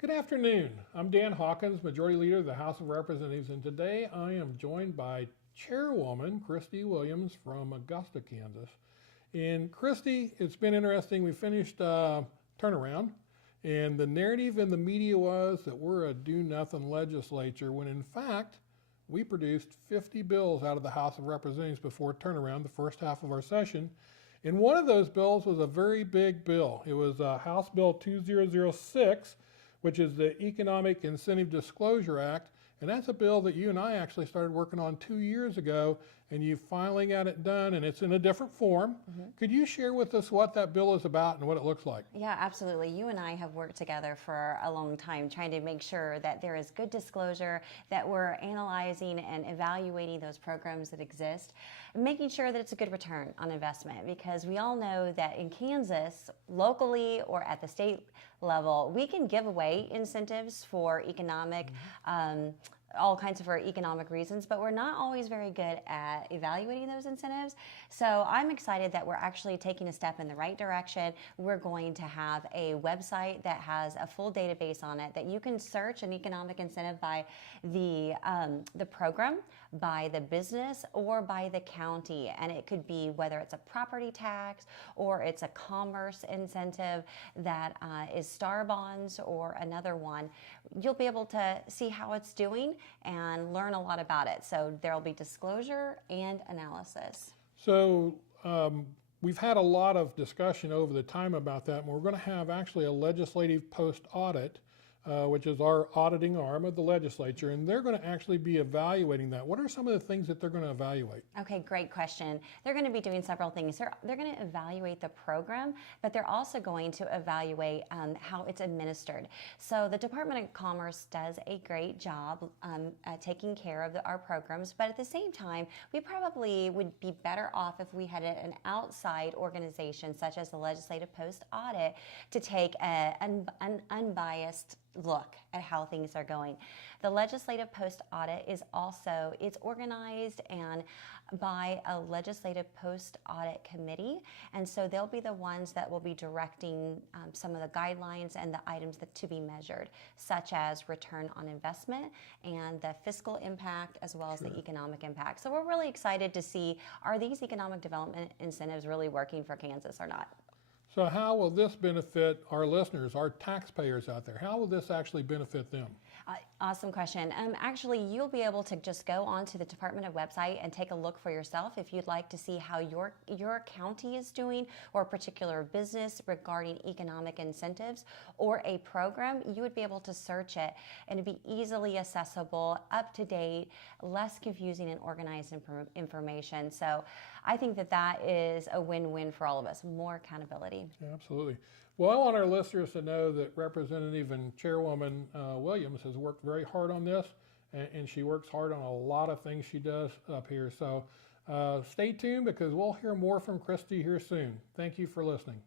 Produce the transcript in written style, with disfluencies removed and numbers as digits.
Good afternoon. I'm Dan Hawkins, Majority Leader of the House of Representatives, and today I am joined by Chairwoman Kristey Williams from Augusta, Kansas. And Kristey, it's been interesting. We finished turnaround, and the narrative in the media was that we're a do-nothing legislature, when in fact, we produced 50 bills out of the House of Representatives before turnaround, the first half of our session. And one of those bills was a very big bill. It was House Bill 2006, which is the Economic Incentive Disclosure Act. And that's a bill that you and I actually started working on 2 years ago, and you finally got it done, and it's in a different form. Could you share with us what that bill is about and what it looks like? Yeah, absolutely. You and I have worked together for a long time trying to make sure that there is good disclosure, that we're analyzing and evaluating those programs that exist, and making sure that it's a good return on investment, because we all know that in Kansas, locally or at the state level, we can give away incentives for economic all kinds of for economic reasons, but we're not always very good at evaluating those incentives. So I'm excited that we're actually taking a step in the right direction. We're going to have a website that has a full database on it that you can search an economic incentive by the program, by the business, or by the county. And it could be whether it's a property tax or it's a commerce incentive that is Star Bonds or another one. You'll be able to see how it's doing and learn a lot about it. So there'll be disclosure and analysis. So we've had a lot of discussion over the time about that, and we're going to have actually a legislative post-audit, which is our auditing arm of the legislature, and they're going to actually be evaluating that. What are some of the things that they're going to evaluate? Okay, great question. They're going to be doing several things. They're going to evaluate the program, but they're also going to evaluate how it's administered. So the Department of Commerce does a great job at taking care of our programs, but at the same time, we probably would be better off if we had an outside organization, such as the Legislative Post Audit, to take an unbiased look at how things are going. The Legislative Post Audit is also, it's organized and by a Legislative Post Audit Committee, and so they'll be the ones that will be directing some of the guidelines and the items that to be measured, such as return on investment and the fiscal impact as well as the economic impact. So we're really excited to see, are these economic development incentives really working for Kansas or not? So how will this benefit our listeners, our taxpayers out there? How will this actually benefit them? Awesome question. Actually, you'll be able to just go onto the Department of website and take a look for yourself if you'd like to see how your county is doing, or a particular business regarding economic incentives or a program. You would be able to search it, and it'd be easily accessible, up to date, less confusing and organized information. So I think that is a win-win for all of us, more accountability. Yeah, absolutely. Well, I want our listeners to know that Representative and Chairwoman Williams has worked very hard on this, and she works hard on a lot of things she does up here. So stay tuned, because we'll hear more from Kristey here soon. Thank you for listening.